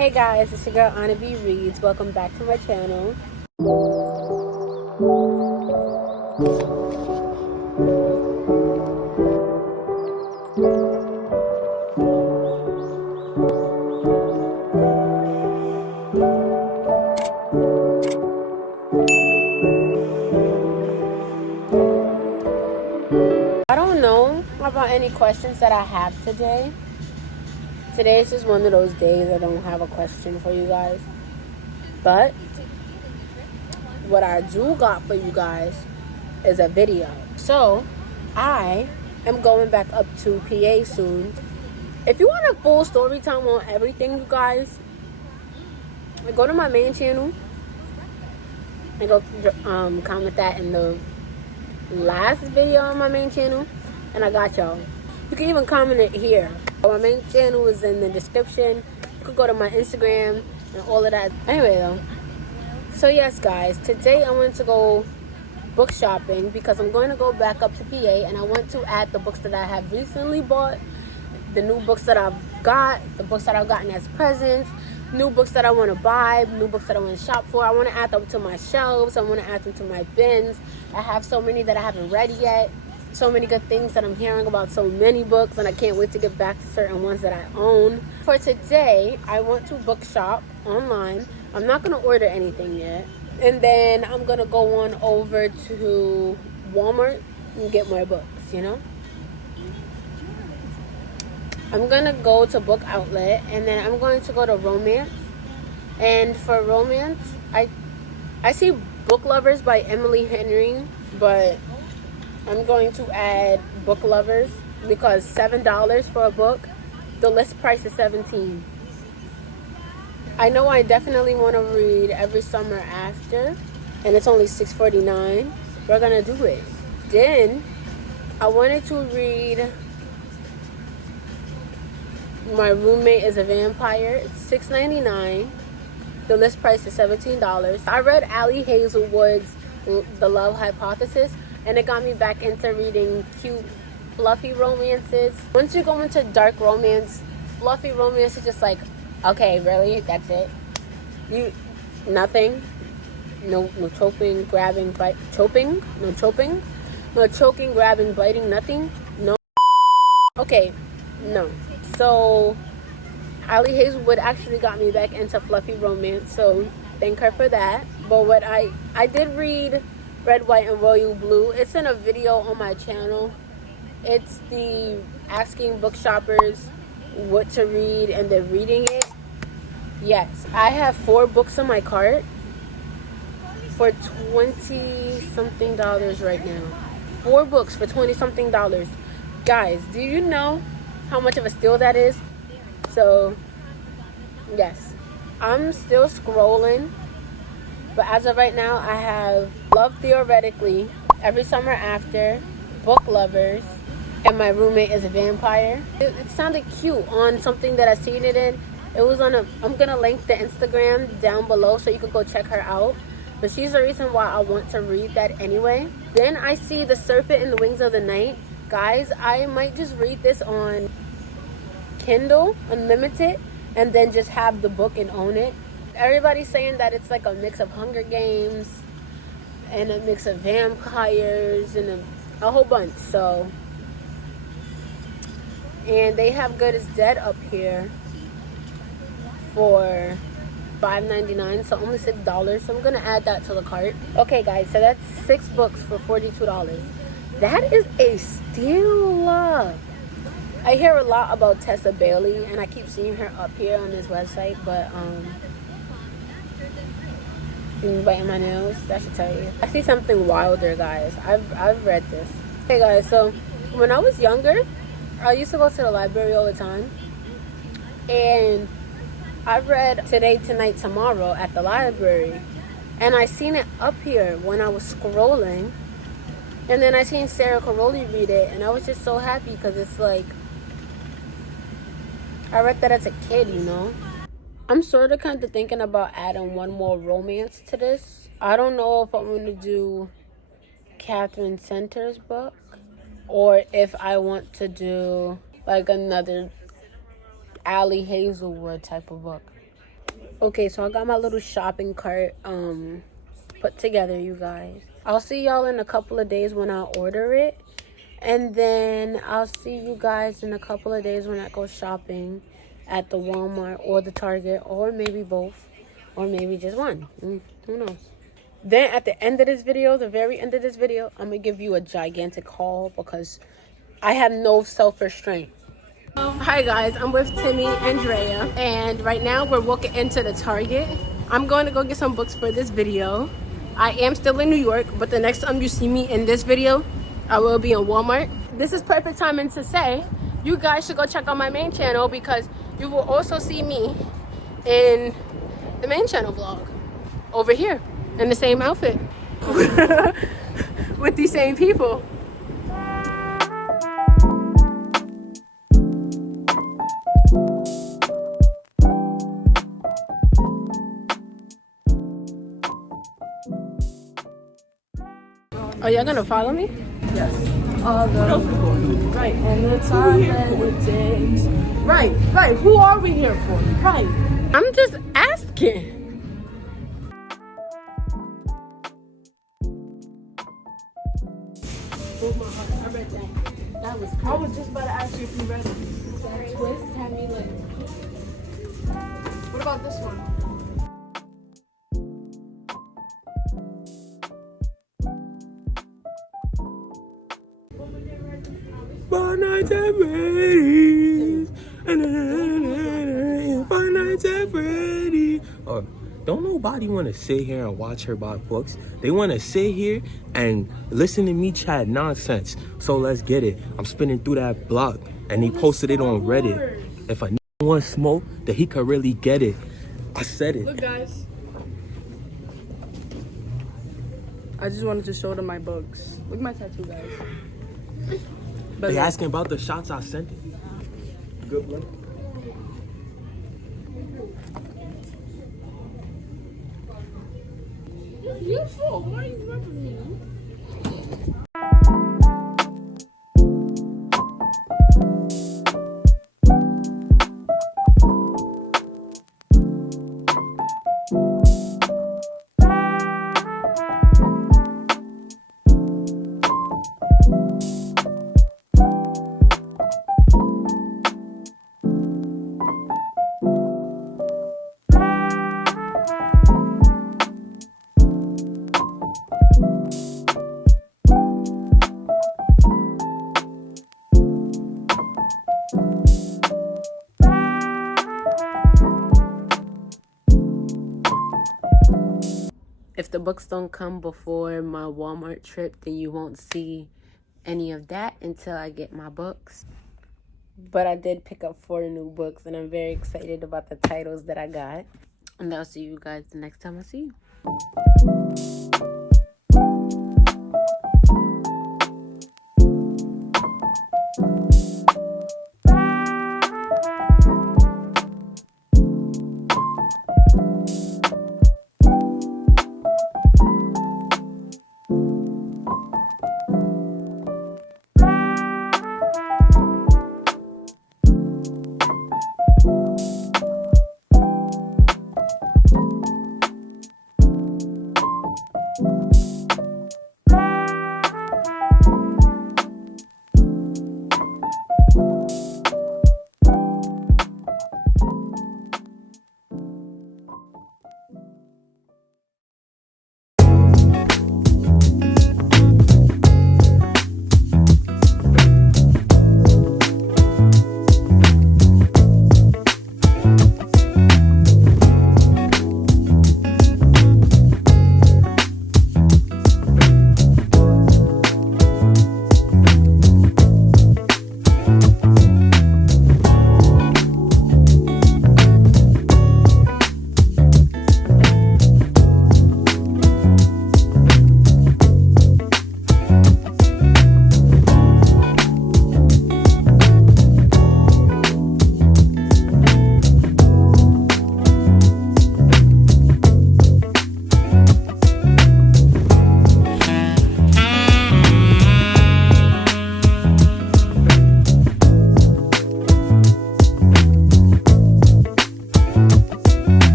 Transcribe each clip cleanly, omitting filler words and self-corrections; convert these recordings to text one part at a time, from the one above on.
Hey guys, it's your girl ahnalbeereads. Welcome back to my channel. I don't know about any questions that I have today. Today is just one of those days I don't have a question for you guys. But what I do got for you guys is a video. So I am going back up to PA soon. If you want a full story time on everything, you guys, go to my main channel and go comment that in the last video on my main channel, and I got y'all. You can even comment it here. My main channel is in the description. You could go to my Instagram and all of that. Anyway though, so yes guys, today I want to go book shopping because I'm going to go back up to PA and I want to add the books that I have recently bought, the new books that I've got, the books that I've gotten as presents, new books that I want to buy, new books that I want to shop for. I want to add them to my shelves. I want to add them to my bins. I have so many that I haven't read yet. So many good things that I'm hearing about, so many books, and I can't wait to get back to certain ones that I own. For today, I want to book shop online. I'm not going to order anything yet. And then I'm going to go on over to Walmart and get more books, you know? I'm going to go to Book Outlet, and then I'm going to go to Romance. And for Romance, I see Book Lovers by Emily Henry, but I'm going to add Book Lovers because $7 for a book, the list price is $17. I know I definitely want to read Every Summer After, and it's only $6.49. We're going to do it. Then I wanted to read My Roommate is a Vampire. It's $6.99. The list price is $17. I read Ali Hazelwood's The Love Hypothesis, and it got me back into reading cute, fluffy romances. Once you go into dark romance, fluffy romance is just like, okay, really? That's it? Nothing? No choking, grabbing, bite, choking? No choking? No choking, grabbing, biting, nothing? No? Okay, no. So Ali Hazelwood actually got me back into fluffy romance, so thank her for that. But what I did read Red, White, and Royal Blue. It's in a video on my channel. It's the asking book shoppers what to read and then reading it. Yes, I have 4 books in my cart for $20-something right now. 4 books for $20-something. Guys, do you know how much of a steal that is? So yes, I'm still scrolling, but as of right now I have Love Theoretically, Every Summer After, Book Lovers, and My Roommate is a Vampire. It sounded cute on something that I seen it in. It was on I'm gonna link the Instagram down below so you can go check her out. But she's the reason why I want to read that anyway. Then I see The Serpent and the Wings of the Night. Guys, I might just read this on Kindle Unlimited and then just have the book and own it. Everybody's saying that it's like a mix of Hunger Games and a mix of vampires and a whole bunch. So, and they have Good as Dead up here for $5.99, so only $6. So I'm gonna add that to the cart. Okay guys, so that's 6 books for $42. That is a steal. I hear a lot about Tessa Bailey, and I keep seeing her up here on this website, but biting my nails, that should tell you. I see something wilder, guys. I've read this. Hey guys, so when I was younger, I used to go to the library all the time, and I read Today, Tonight, Tomorrow at the library, and I seen it up here when I was scrolling, and then I seen Sarah Caroli read it, and I was just so happy because it's like, I read that as a kid, you know. I'm sort of kind of thinking about adding one more romance to this. I don't know if I'm going to do Catherine Center's book or if I want to do like another Ali Hazelwood type of book. Okay, so I got my little shopping cart put together, you guys. I'll see y'all in a couple of days when I order it. And then I'll see you guys in a couple of days when I go shopping at the Walmart or the Target, or maybe both, or maybe just one. Who knows? Then at the end of this video, the very end of this video, I'm going to give you a gigantic haul because I have no self-restraint. Hi guys, I'm with Timmy and Drea, and right now we're walking into the Target. I'm going to go get some books for this video. I am still in New York, but the next time you see me in this video, I will be in Walmart. This is perfect timing to say you guys should go check out my main channel, because you will also see me in the main channel vlog over here in the same outfit with these same people. Are y'all gonna follow me? Yes. Right, and the time that it takes. Right. Who are we here for? Right. I'm just asking. Oh my heart, I read that. That was crazy. I was just about to ask you if you read it. That twist had me like. What about this one? Five Nights at Freddy's. Five Nights at Freddy's. Oh, don't nobody want to sit here and watch her buy books. They want to sit here and listen to me chat nonsense. So let's get it. I'm spinning through that blog, and he posted it on Reddit. If a want smoke, then he could really get it. I said it. Look, guys. I just wanted to show them my books. Look at my tattoo, guys. They asking about the shots I sent. Good luck. You're beautiful. Why are you rubbing me? If the books don't come before my Walmart trip, then you won't see any of that until I get my books. But I did pick up 4 new books, and I'm very excited about the titles that I got. And I'll see you guys the next time I see you.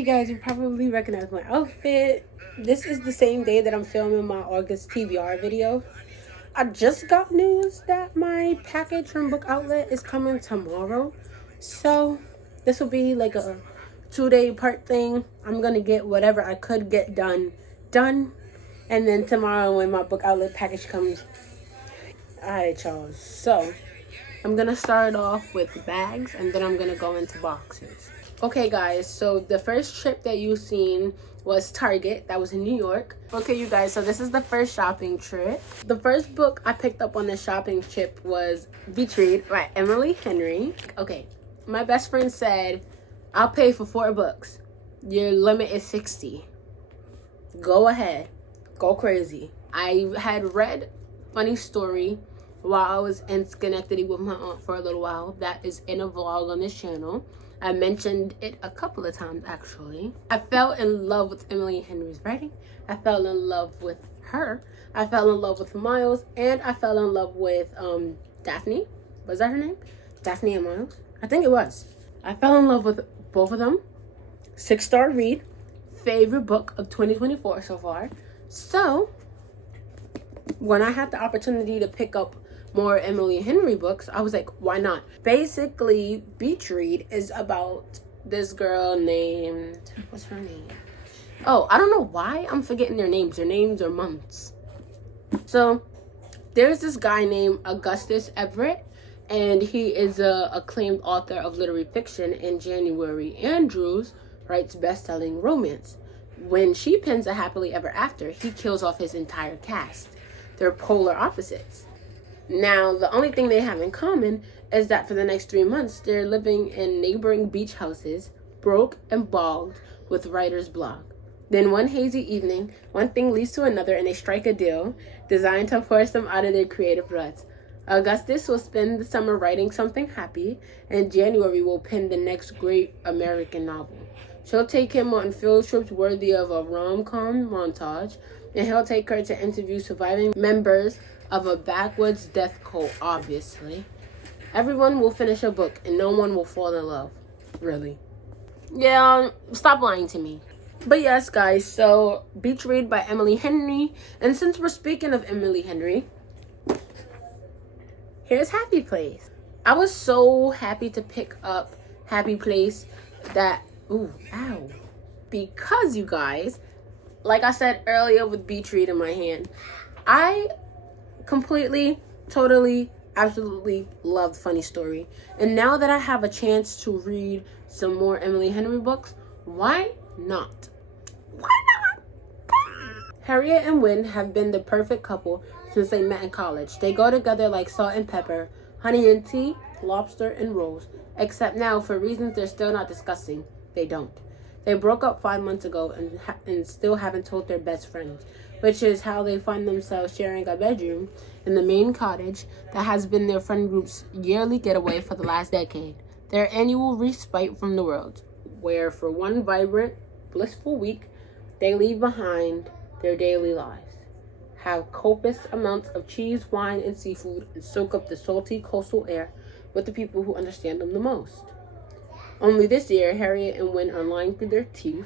you guys, you probably recognize my outfit. This is the same day that I'm filming my August TBR video. I just got news that my package from Book Outlet is coming tomorrow. So this will be like a 2-day part thing. I'm gonna get whatever I could get done. And then tomorrow when my Book Outlet package comes. Alright, y'all. So I'm gonna start off with bags and then I'm gonna go into boxes. Okay guys, so the first trip that you've seen was Target. That was in New York. Okay you guys, so this is the first shopping trip. The first book I picked up on the shopping trip was Beach Read by Emily Henry. Okay, my best friend said, I'll pay for 4 books. Your limit is 60. Go ahead, go crazy. I had read Funny Story while I was in Schenectady with my aunt for a little while. That is in a vlog on this channel. I mentioned it a couple of times actually. I fell in love with Emily Henry's writing. I fell in love with her. I fell in love with Miles, and I fell in love with Daphne. Was that her name? Daphne and Miles? I think it was. I fell in love with both of them. 6-star read. Favorite book of 2024 so far. So when I had the opportunity to pick up more Emily Henry books, I was like, why not? Basically, Beach Read is about this girl named, what's her name? Oh, I don't know why I'm forgetting their names. Their names are months. So there's this guy named Augustus Everett, and he is a acclaimed author of literary fiction. And January Andrews writes best-selling romance. When she pens a happily ever after, he kills off his entire cast. They're polar opposites. Now, the only thing they have in common is that for the next 3 months, they're living in neighboring beach houses, broke and bogged with writer's block. Then one hazy evening, one thing leads to another and they strike a deal designed to force them out of their creative ruts. Augustus will spend the summer writing something happy, and January will pen the next great American novel. She'll take him on field trips worthy of a rom-com montage, and he'll take her to interview surviving members of a backwoods death cult, obviously. Everyone will finish a book and no one will fall in love. Really? Yeah, stop lying to me. But yes, guys, so Beach Read by Emily Henry. And since we're speaking of Emily Henry, here's Happy Place. I was so happy to pick up Happy Place that, ooh, ow. Because you guys, like I said earlier with Beach Read in my hand, I completely, totally, absolutely loved Funny Story. And now that I have a chance to read some more Emily Henry books, why not? Why not? Harriet and Wynne have been the perfect couple since they met in college. They go together like salt and pepper, honey and tea, lobster and rolls. Except now, for reasons they're still not discussing, they don't. They broke up 5 months ago and still haven't told their best friends, which is how they find themselves sharing a bedroom in the main cottage that has been their friend group's yearly getaway for the last decade. Their annual respite from the world, where for one vibrant, blissful week, they leave behind their daily lives, have copious amounts of cheese, wine, and seafood, and soak up the salty coastal air with the people who understand them the most. Only this year, Harriet and Wynne are lying through their teeth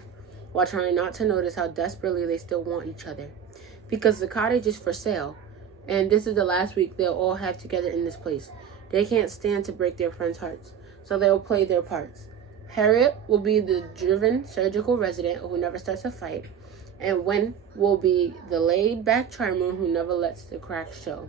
while trying not to notice how desperately they still want each other. Because the cottage is for sale, and this is the last week they'll all have together in this place. They can't stand to break their friends' hearts, so they'll play their parts. Harriet will be the driven, surgical resident who never starts a fight, and Wynne will be the laid-back charmer who never lets the cracks show.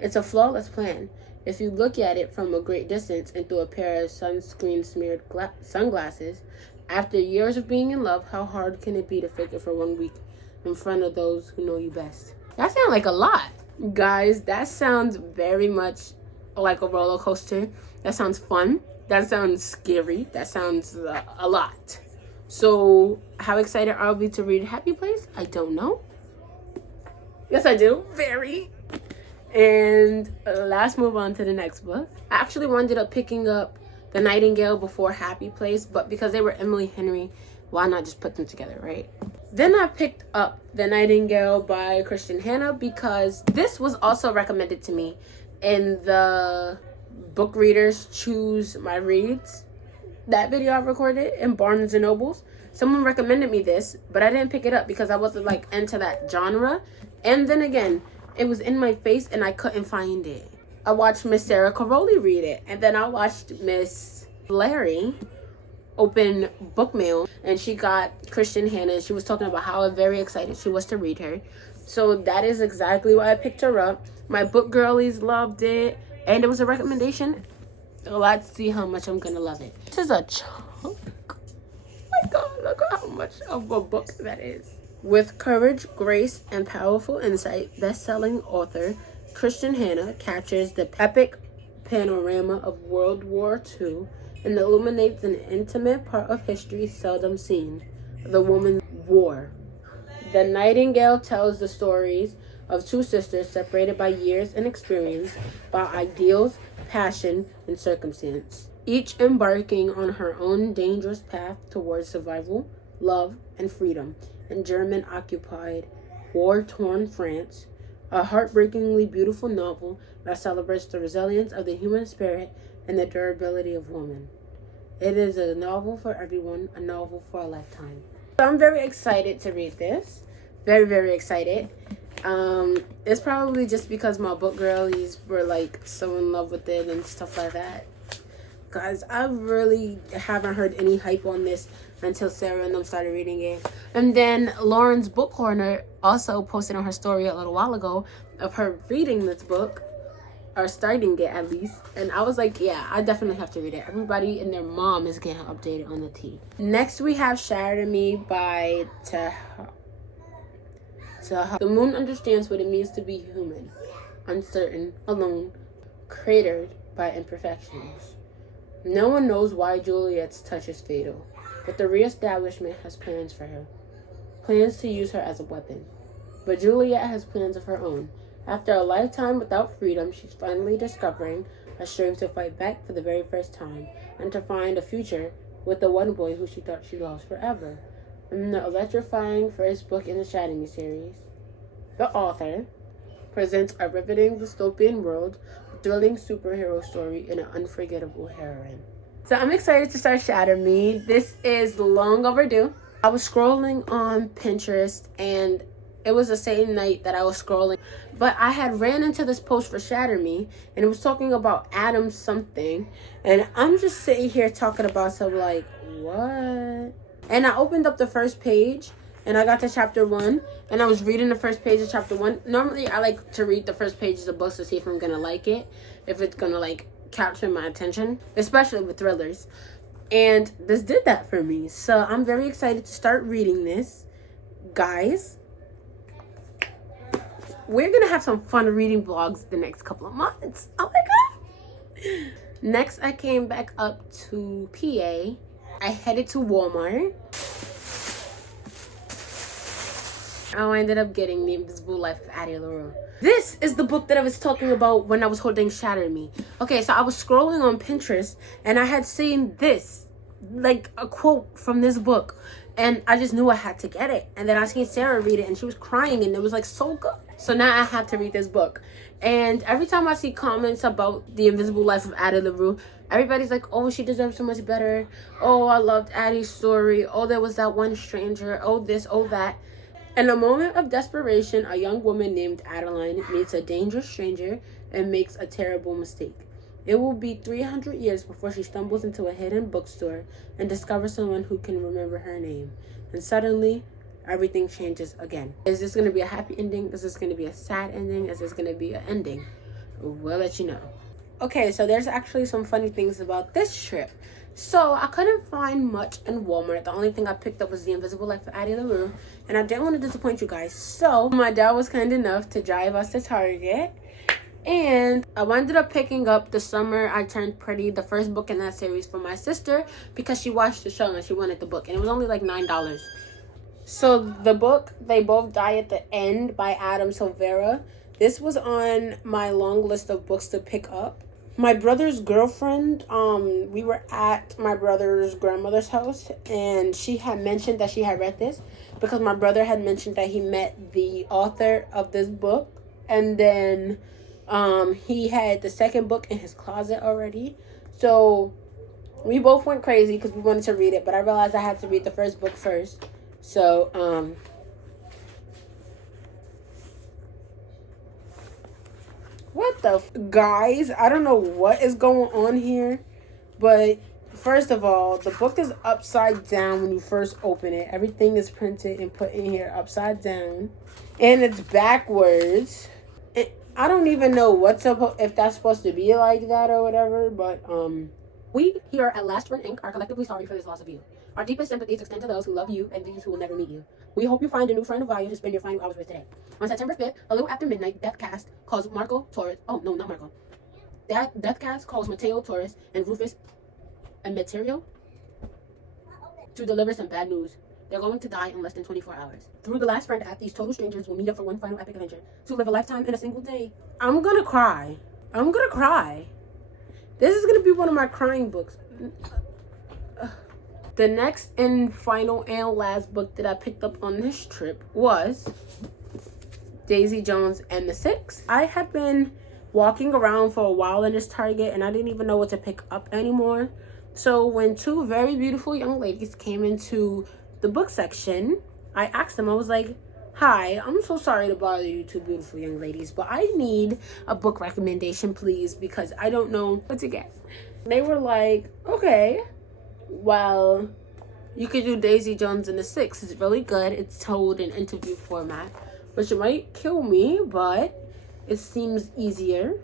It's a flawless plan. If you look at it from a great distance and through a pair of sunscreen-smeared sunglasses, after years of being in love, how hard can it be to fake it for 1 week in front of those who know you best? That sounds like a lot. Guys, that sounds very much like a roller coaster. That sounds fun. That sounds scary. That sounds a lot. So, how excited are we to read Happy Place? I don't know. Yes, I do. Very. And let's move on to the next book. I actually ended up picking up The Nightingale before Happy Place, but because they were Emily Henry, why not just put them together, right? Then I picked up The Nightingale by Christian Hannah because this was also recommended to me in the Book Readers Choose My Reads, that video I recorded in Barnes & Nobles. Someone recommended me this, but I didn't pick it up because I wasn't like into that genre. And then again, it was in my face and I couldn't find it. I watched Miss Sarah Caroli read it, and then I watched Miss Larry open book mail, and she got Christian Hannah. She was talking about how very excited she was to read her. So that is exactly why I picked her up. My book girlies loved it, and it was a recommendation. So let's see how much I'm gonna love it. This is a chunk. My God, look at how much of a book that is. With courage, grace, and powerful insight, best-selling author Christian Hannah captures the epic panorama of World War II and illuminates an intimate part of history seldom seen, the woman's war. The Nightingale tells the stories of two sisters separated by years and experience, by ideals, passion, and circumstance, each embarking on her own dangerous path towards survival, love, and freedom in German-occupied, war-torn France. A heartbreakingly beautiful novel that celebrates the resilience of the human spirit and the durability of woman. It is a novel for everyone, a novel for a lifetime. So I'm very excited to read this. Very, very excited. It's probably just because my book girlies were like so in love with it and stuff like that. Guys, I really haven't heard any hype on this until Sarah and them started reading it. And then Lauren's Book Corner also posted on her story a little while ago of her reading this book, or starting it at least. And I was like, yeah, I definitely have to read it. Everybody and their mom is getting updated on the tea. Next we have Shatter Me by Taha. The moon understands what it means to be human, uncertain, alone, cratered by imperfections. No one knows why Juliet's touch is fatal, but the reestablishment has plans for her. Plans to use her as a weapon. But Juliet has plans of her own. After a lifetime without freedom, she's finally discovering a strength to fight back for the very first time, and to find a future with the one boy who she thought she lost forever. In the electrifying first book in the Shatter Me series, the author presents a riveting dystopian world, a thrilling superhero story, and an unforgettable heroine. So I'm excited to start Shatter Me. This is long overdue. I was scrolling on Pinterest, and it was the same night that I was scrolling, but I had ran into this post for Shatter Me, and it was talking about Adam something, and I'm just sitting here talking about some like, what? And I opened up the first page, and I got to chapter 1, and I was reading the first page of chapter 1. Normally, I like to read the first pages of books to see if I'm gonna like it, if it's gonna like capture my attention, especially with thrillers. And this did that for me, so I'm very excited to start reading this. Guys, we're gonna have some fun reading vlogs the next couple of months. Oh my God. Next, I came back up to PA. I headed to Walmart. I ended up getting The Invisible Life of Addie LaRue. This is the book that I was talking about when I was holding Shatter Me. Okay, so I was scrolling on Pinterest, and I had seen this, like a quote from this book, and I just knew I had to get it. And then I seen Sarah read it, and she was crying, and it was like so good. So now I have to read this book. And every time I see comments about The Invisible Life of Addie LaRue, everybody's like, oh, she deserves so much better. Oh, I loved Addie's story. Oh, there was that one stranger. Oh, this, oh, that. In a moment of desperation, a young woman named Adeline meets a dangerous stranger and makes a terrible mistake. It will be 300 years before she stumbles into a hidden bookstore and discovers someone who can remember her name. And suddenly, everything changes again. Is this going to be a happy ending? Is this going to be a sad ending? Is this going to be an ending? We'll let you know. Okay, so there's actually some funny things about this trip. So I couldn't find much in Walmart. The only thing I picked up was The Invisible Life of Addie LaRue, and I didn't want to disappoint you guys. So my dad was kind enough to drive us to Target, and I ended up picking up The Summer I Turned Pretty, the first book in that series, for my sister because she watched the show and she wanted the book, and it was only like $9. So the book, They Both Die at the End by Adam Silvera, this was on my long list of books to pick up. My brother's girlfriend, we were at my brother's grandmother's house, and she had mentioned that she had read this because my brother had mentioned that he met the author of this book, and then he had the second book in his closet already. So We both went crazy because we wanted to read it, but I realized I had to read the first book first. So, what the guys, I don't know what is going on here, but first of all, the book is upside down when you first open it. Everything is printed and put in here upside down, and it's backwards. I don't even know if that's supposed to be like that or whatever, but we here at Last Friend Inc. are collectively sorry for this loss of you. Our deepest sympathies extend to those who love you and those who will never meet you. We hope you find a new friend of value to spend your final hours with today. On September 5th, a little after midnight, Deathcast calls Marco Torres. Oh, no, not Marco. Deathcast calls Mateo Torres and Rufus and Materio to deliver some bad news. They're going to die in less than 24 hours. Through the Last Friend app, these total strangers will meet up for one final epic adventure to live a lifetime in a single day. I'm gonna cry. I'm gonna cry. This is gonna be one of my crying books. The next and final and last book that I picked up on this trip was Daisy Jones and the Six. I had been walking around for a while in this Target and I didn't even know what to pick up anymore. So when two very beautiful young ladies came into the book section, I asked them, I was like, hi, I'm so sorry to bother you two beautiful young ladies, but I need a book recommendation, please, because I don't know what to get. They were like, okay, well, you could do Daisy Jones and the Six. It's really good. It's told in interview format, which might kill me, but it seems easier.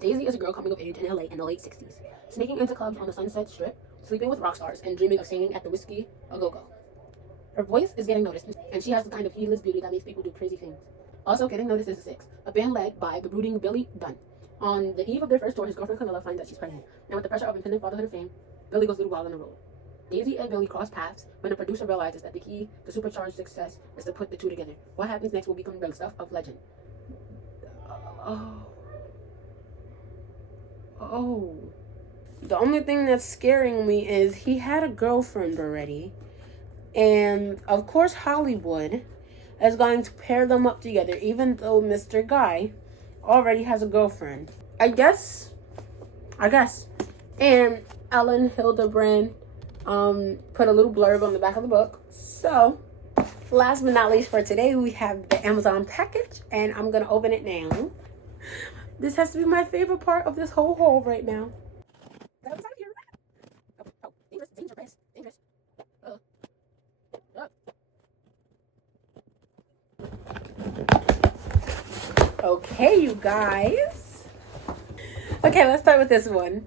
Daisy is a girl coming of age in LA in the late 60s, sneaking into clubs on the Sunset Strip, sleeping with rock stars, and dreaming of singing at the Whiskey A Go Go. Her voice is getting noticed, and she has the kind of heedless beauty that makes people do crazy things. Also getting noticed is the Six, a band led by the brooding Billy Dunn. On the eve of their first tour, his girlfriend Camilla finds that she's pregnant, and with the pressure of impending fatherhood and fame, Billy goes a little wild on the road. Daisy and Billy cross paths when the producer realizes that the key to supercharged success is to put the two together. What happens next will become the stuff of legend. The only thing that's scaring me is he had a girlfriend already. And, of course, Hollywood is going to pair them up together, even though Mr. Guy already has a girlfriend. I guess. And Ellen Hildebrand put a little blurb on the back of the book. So, last but not least for today, we have the Amazon package, and I'm going to open it now. This has to be my favorite part of this whole haul right now. Dangerous. Okay, you guys. Okay, let's start with this one.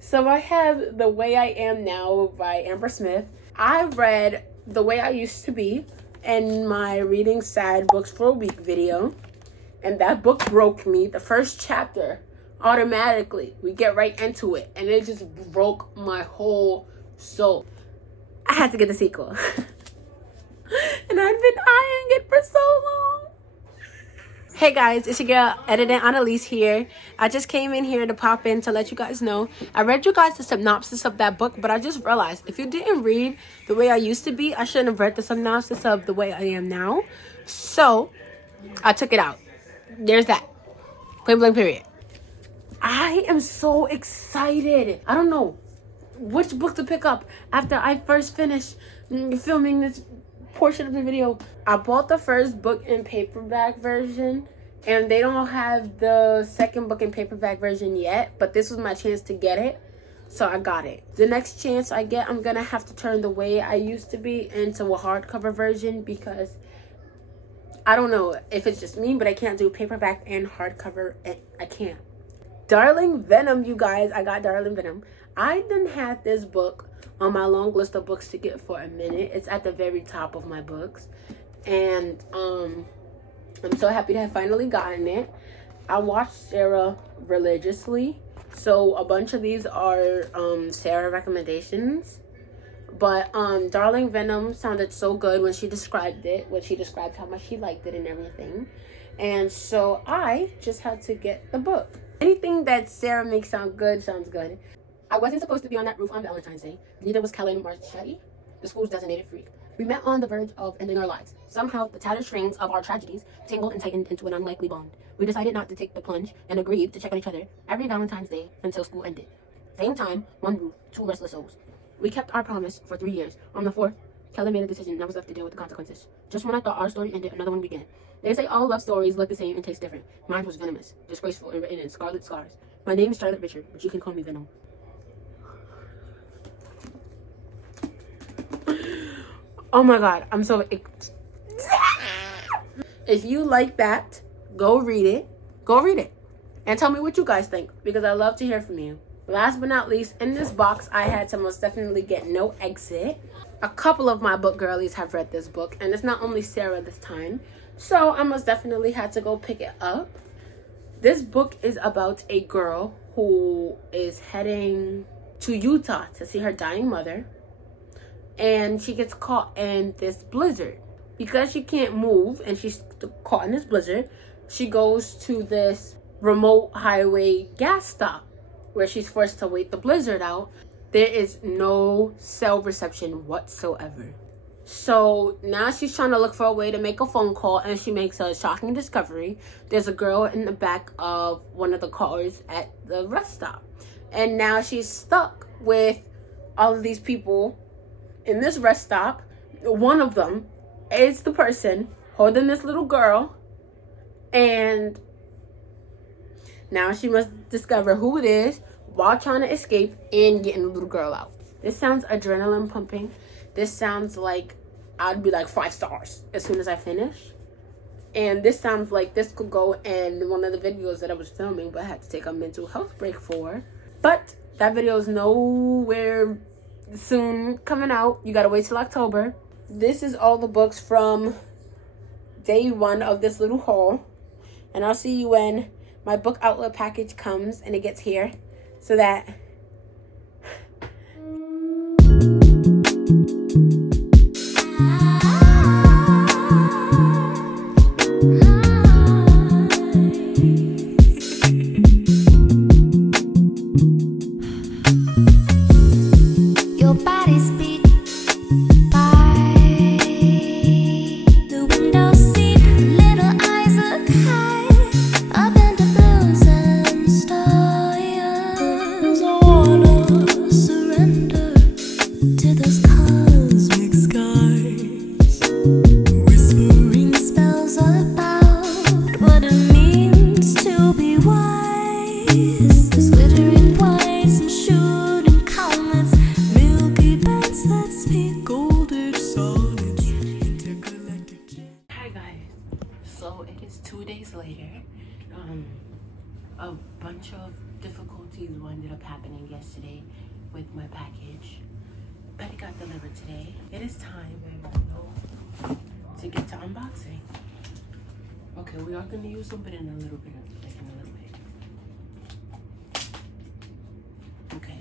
So I have The Way I Am Now by Amber Smith. I read The Way I Used to Be in my Reading Sad Books for a Week video. And that book broke me. The first chapter, automatically, we get right into it. And it just broke my whole soul. I had to get the sequel. And I've been eyeing it for so long. Hey guys, it's your girl, Editor Annalise here. I just came in here to pop in to let you guys know. I read you guys the synopsis of that book, but I just realized if you didn't read The Way I Used to Be, I shouldn't have read the synopsis of The Way I Am Now. So, I took it out. There's that. Point blank period. I am so excited. I don't know which book to pick up after I first finish filming this portion of the video. I bought the first book in paperback version, and they don't have the second book in paperback version yet, but this was my chance to get it, so I got it. The next chance I get, I'm gonna have to turn The Way I Used to Be into a hardcover version, because I don't know if it's just me, but I can't do paperback and hardcover. I can't. Darling Venom, you guys. I got Darling Venom. I done had this book on my long list of books to get for a minute. It's at the very top of my books. And I'm so happy to have finally gotten it. I watched Sarah religiously. So a bunch of these are Sarah recommendations. But Darling Venom sounded so good when she described it. When she described how much she liked it and everything. And so I just had to get the book. Anything that Sarah makes sound good sounds good. I wasn't supposed to be on that roof on Valentine's Day. Neither was Kellen Marchetti, the school's designated freak. We met on the verge of ending our lives. Somehow, the tattered strings of our tragedies tangled and tightened into an unlikely bond. We decided not to take the plunge and agreed to check on each other every Valentine's Day until school ended. Same time, one roof, two restless souls. We kept our promise for 3 years. On the fourth, Kelly made a decision and I was left to deal with the consequences. Just when I thought our story ended, another one began. They say all love stories look the same and taste different. Mine was venomous, disgraceful, and written in scarlet scars. My name is Charlotte Richard, but you can call me Venom. Oh my god, I'm so... If you like that, go read it. Go read it. And tell me what you guys think, because I love to hear from you. Last but not least, in this box, I had to most definitely get No Exit. A couple of my book girlies have read this book, and it's not only Sarah this time. So I most definitely had to go pick it up. This book is about a girl who is heading to Utah to see her dying mother. And she gets caught in this blizzard. Because she can't move and she's caught in this blizzard, she goes to this remote highway gas stop where she's forced to wait the blizzard out. There is no cell reception whatsoever. So now she's trying to look for a way to make a phone call, and she makes a shocking discovery. There's a girl in the back of one of the cars at the rest stop. And now she's stuck with all of these people in this rest stop. One of them is the person holding this little girl, and now she must discover who it is while trying to escape and getting the little girl out. This sounds adrenaline pumping. This sounds like I'd be like 5 stars as soon as I finish. And this sounds like this could go in one of the videos that I was filming but I had to take a mental health break for. But that video is nowhere soon coming out. You gotta wait till October. This is all the books from day 1 of this little haul. And I'll see you when my book outlet package comes and it gets here, so that your body's beat by the window seat. Little eyes look high up into blues and stars. I wanna surrender to those cosmic skies, whispering spells about what it means to be wise. Those glittering whites and shooting comets, milky bands that speak golden solids, intergalactic. hi guys, so it is 2 days later. A bunch of difficulties ended up happening yesterday with my package, but it got delivered today. It is time to get to unboxing. Okay, we are going to use them, but in a little bit. Okay.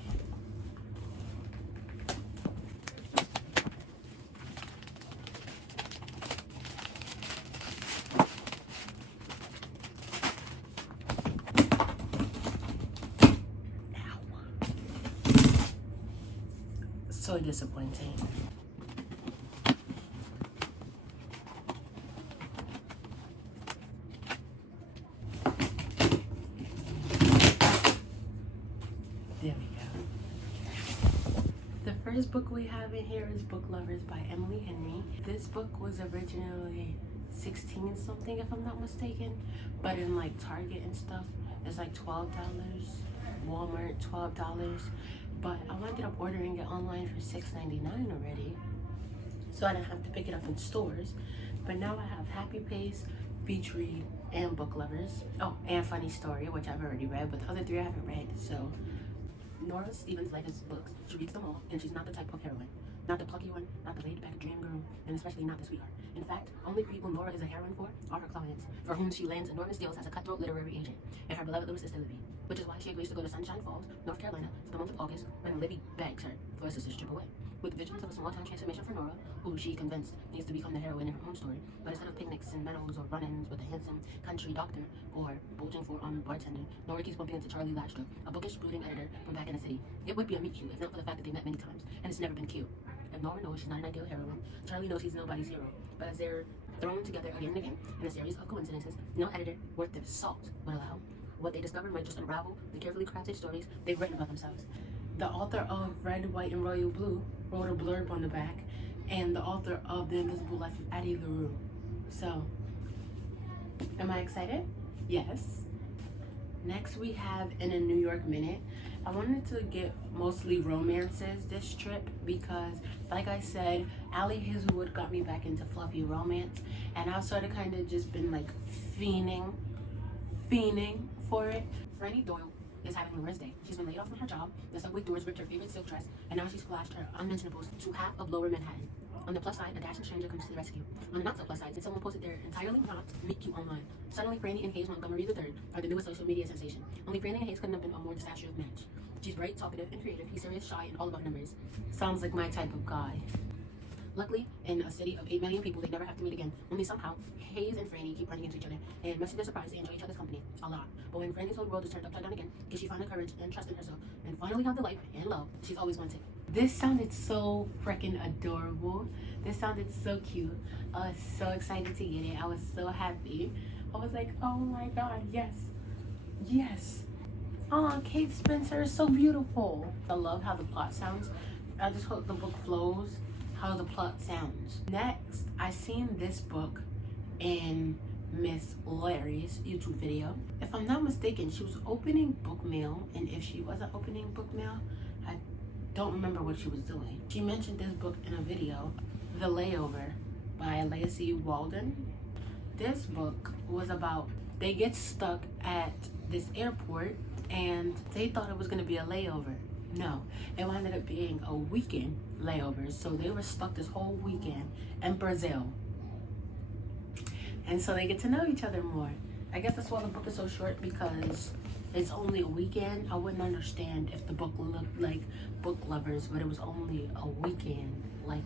So disappointing. There we go. The first book we have in here is Book Lovers by Emily Henry. This book was originally $16 something if I'm not mistaken, but in like Target and stuff it's like $12, Walmart $12, but I ended up ordering it online for $6.99 already, so I didn't have to pick it up in stores. But now I have Happy Pace, Beach Read, and Book Lovers. Oh, and Funny Story, which I've already read, but the other 3 I haven't read. So Nora Stevens' latest books, she reads them all, and she's not the type of heroine. Not the plucky one, not the laid-back dream girl, and especially not the sweetheart. In fact, only people Nora is a heroine for are her clients, for whom she lands enormous deals as a cutthroat literary agent, and her beloved little sister Libby, which is why she agrees to go to Sunshine Falls, North Carolina, for the month of August, when Libby begs her for her sister's trip away. With visions of a small-town transformation for Nora, who she convinced needs to become the heroine in her own story, but instead of picnics and meadows or run-ins with a handsome country doctor or bulging forearm bartender, Nora keeps bumping into Charlie Lastra, a bookish, brooding editor from back in the city. It would be a meet-cute if not for the fact that they met many times, and it's never been cute. If Nora knows she's not an ideal heroine, Charlie knows he's nobody's hero. But as they're thrown together again and again in a series of coincidences, no editor worth their salt would allow, What they discover might just unravel the carefully crafted stories they've written about themselves. The author of Red, White, and Royal Blue wrote a blurb on the back, and the author of The Invisible Life of Addie LaRue. So, am I excited? Yes. Next we have In a New York Minute. I wanted to get mostly romances this trip because, like I said, Allie Hazelwood got me back into fluffy romance, and I've sort of kind of just been like fiending for it. Franny Doyle is having Laura's day. She's been laid off from her job. The subway doors ripped her favorite silk dress, and now she's flashed her unmentionables to half of Lower Manhattan. On the plus side, a dashing stranger comes to the rescue. On the not so plus side, since someone posted their entirely not meet cute online. Suddenly, Franny and Hayes Montgomery III are the newest social media sensation. Only Franny and Hayes couldn't have been a more disastrous match. She's bright, talkative, and creative. He's serious, shy, and all about numbers. Sounds like my type of guy. Luckily, in a city of 8 million people, they never have to meet again. Only somehow, Hayes and Franny keep running into each other, and much to their surprise, they enjoy each other's company a lot. But when Franny's whole world is turned upside down again, can she find the courage and trust in herself, and finally have the life and love she's always wanted? This sounded so freaking adorable. This sounded so cute. I was so excited to get it. I was so happy. I was like, oh my god, yes. Yes. Oh, Kate Spencer is so beautiful. I love how the plot sounds. I just hope the book flows how the plot sounds. Next, I seen this book in Miss Larry's YouTube video. If I'm not mistaken, she was opening book mail, and if she wasn't opening book mail, I don't remember what she was doing. She mentioned this book in a video, The Layover by Lacey Walden. This book was about, they get stuck at this airport and they thought it was gonna be a layover. No, it wound up being a weekend layover. So they were stuck this whole weekend in Brazil. And so they get to know each other more. I guess that's why the book is so short, because it's only a weekend. I wouldn't understand if the book looked like Book Lovers, but it was only a weekend. Like,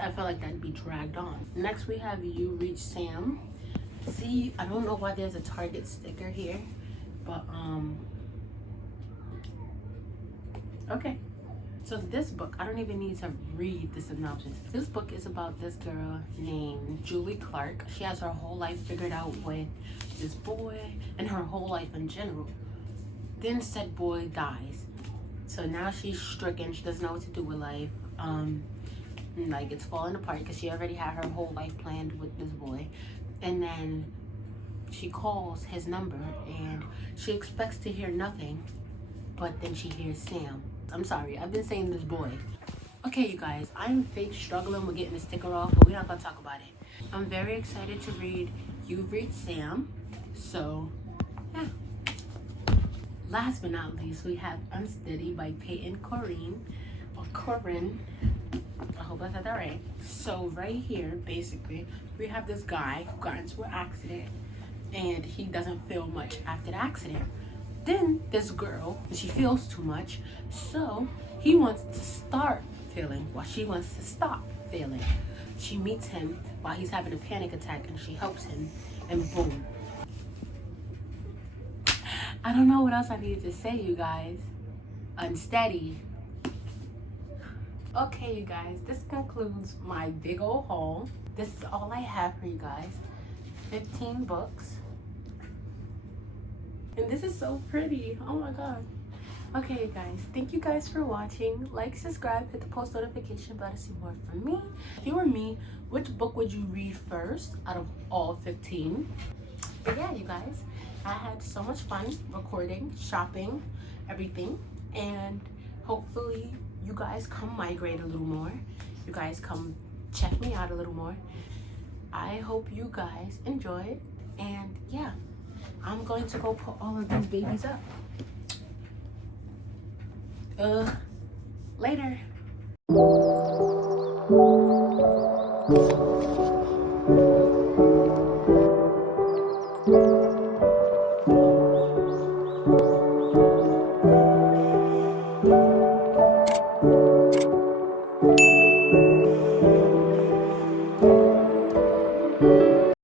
I felt like that'd be dragged on. Next we have You Reach Sam. See, I don't know why there's a Target sticker here, but okay. So this book, I don't even need to read the synopsis. This book is about this girl named Julie Clark. She has her whole life figured out with this boy and her whole life in general. Then said boy dies. So now she's stricken. She doesn't know what to do with life. Like, it's falling apart because she already had her whole life planned with this boy. And then she calls his number and she expects to hear nothing, but then she hears Sam. I'm sorry, I've been saying this boy. Okay, you guys, I'm fake struggling with getting the sticker off, but we're not gonna talk about it. I'm very excited to read You Reach Sam. So, yeah. Last but not least, we have Unsteady by Peyton Corinne. I hope I said that right. So right here, basically, we have this guy who got into an accident and he doesn't feel much after the accident. Then this girl, she feels too much, so he wants to start feeling while she wants to stop feeling. She meets him while he's having a panic attack and she helps him, and boom. I don't know what else I need to say, you guys. Unsteady. Okay, you guys, this concludes my big old haul. This is all I have for you guys. 15 books. And this is so pretty. Oh my god. Okay, you guys, thank you guys for watching. Like, subscribe, hit the post notification bell to see more from me. If you were me, which book would you read first out of all 15? But yeah, you guys, I had so much fun recording, shopping, everything, and hopefully you guys come migrate a little more. You guys come check me out a little more. I hope you guys enjoyed, and yeah, I'm going to go put all of these babies up. Later.